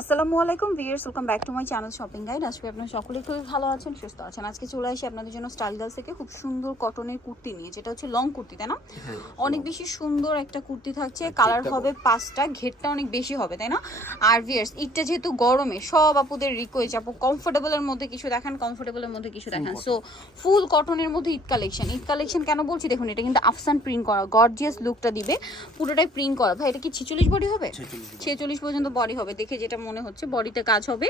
আসসালামু আলাইকুম viewers welcome back to my channel shopping guide আজকে আপনারা সকলে খুবই ভালো আছেন সুস্থ আছেন। আজকে চলে আসি আপনাদের জন্য স্টাইল গার্লস থেকে খুব সুন্দর কটনের কুর্তি নিয়ে যেটা হচ্ছে লং কুর্তি তাই না? অনেক বেশি সুন্দর একটা কুর্তি থাকছে কালার হবে পাঁচটা ঘেরটা অনেক বেশি হবে তাই না? আর ভিয়ার্স ঈদটা যেহেতু গরমে সব আপুদের রিকোয়েস্ট আপু কমফোর্টেবলের মধ্যে কিছু দেখান কমফোর্টেবলের মধ্যে কিছু দেখান। সো ফুল কটনের মধ্যে ঈদ কালেকশন ঈদ কালেকশন কেন বলছি? দেখুন এটা কিন্তু আফসান প্রিন্ট করা গর্জিয়াস লুকটা দিবে। পুরোটাই প্রিন্ট করা। ভাই এটা কি ছিচল্লিশ বডি হবে? ছেচল্লিশ পর্যন্ত বডি হবে। দেখে যেটা মনে হচ্ছে, বডিতে কাজ হবে।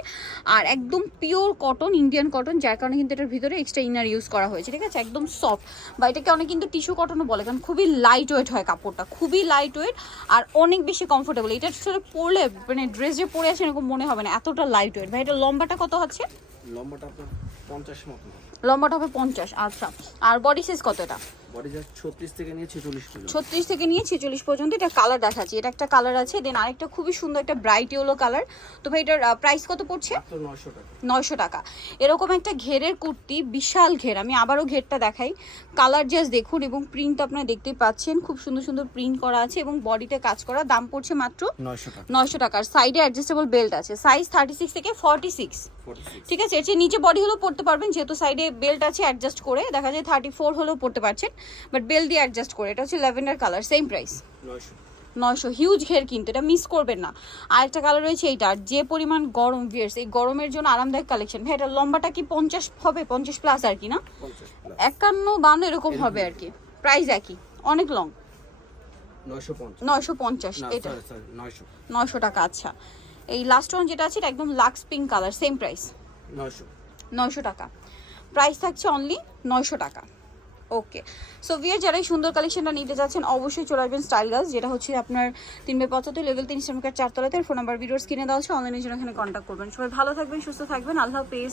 আর একদম পিওর কটন ইন্ডিয়ান কটন যার কারণে কিন্তু এটার ভিতরে এক্সট্রা ইনার ইউজ করা হয়েছে, ঠিক আছে? একদম সফট বা এটাকে অনেক কিন্তু টিস্যু কটনও বলে, কারণ খুবই লাইট ওয়েট হয় কাপড়টা, খুবই লাইট ওয়েট আর অনেক বেশি কমফোর্টেবল এটা আসলে পরলে মানে ড্রেস যে পরে আসে এরকম মনে হবে না, এতটা লাইট ওয়েট ভাই, এটা লম্বাটা কত হচ্ছে? লম্বাটা আপনার পঞ্চাশ মতো লম্বাটা হবে পঞ্চাশ আচ্ছা। আর বডি সাইজ কত এটা? ছত্রিশ থেকে নিয়ে ছেচল্লিশ পর্যন্ত। এটা কালার দেখাচ্ছি। এটা একটা কালার আছে দেন আরেকটা খুবই সুন্দর একটা ব্রাইট ইয়েলো কালার তো ভাই এটার প্রাইস কত পড়ছে? নয়শো টাকা। এরকম একটা ঘেরের কুর্তি বিশাল ঘের আমি আবারও ঘেরটা দেখাই। কালার জাস্ট দেখুন এবং প্রিন্ট আপনারা দেখতেই পাচ্ছেন খুব সুন্দর সুন্দর প্রিন্ট করা আছে এবং বডিতে কাজ করা দাম পড়ছে মাত্র নয়শো টাকা। নয়শো টাকার সাইডে অ্যাডজাস্টেবল বেল্ট আছে সাইজ থার্টি সিক্স থেকে ফর্টি সিক্স ফর্টি সিক্স ঠিক আছে এর চেয়ে নিচে বডি হলেও পড়তে পারবেন যেহেতু সাইডে বেল্ট আছে অ্যাডজাস্ট করে দেখা যায় থার্টি ফোর হলেও পড়তে পারছেন বাট বেল্ট দিয়ে অ্যাডজাস্ট করে এটা হচ্ছে ল্যাভেন্ডার কালার সেম প্রাইস নয়শো। হিউজ ঘের কিন্তু এটা মিস করবেন না। আরেকটা কালার রয়েছে এইটা যে পরিমাণ গরম ভিয়ার্স এই গরমের জন্য আরামদায়ক কালেকশন ভাই এটা লম্বাটা কি পঞ্চাশ হবে? পঞ্চাশ প্লাস আর কি না? একান্ন বান্ন এরকম হবে আর কি। প্রাইস একই অনেক লং নয়শো পঞ্চাশ। এটা। নয়শো। টাকা আচ্ছা। এই লাস্ট ওয়ান যেটা আছে এটা একদম lux pink colour same price নয়শো। নয়শো টাকা। প্রাইস থাকছে অনলি নয়শো টাকা। ওকে সো ভিয়ার যারা এই সুন্দর কালেকশনটা নিতে যাচ্ছেন, অবশ্যই চলে আসবেন স্টাইল গার্লস যেটা হচ্ছে আপনার তিন বাই পঁচাত্তর লেভেল তিন শ্রমিকার চারতলাতে ফোন নাম্বার ভিডিওস কিনে দেওয়া হচ্ছে অনলাইনের জন্য এখানে কন্ট্যাক্ট করবেন। সবাই ভালো থাকবেন, সুস্থ থাকবেন, আল্লাহ হাফেজ।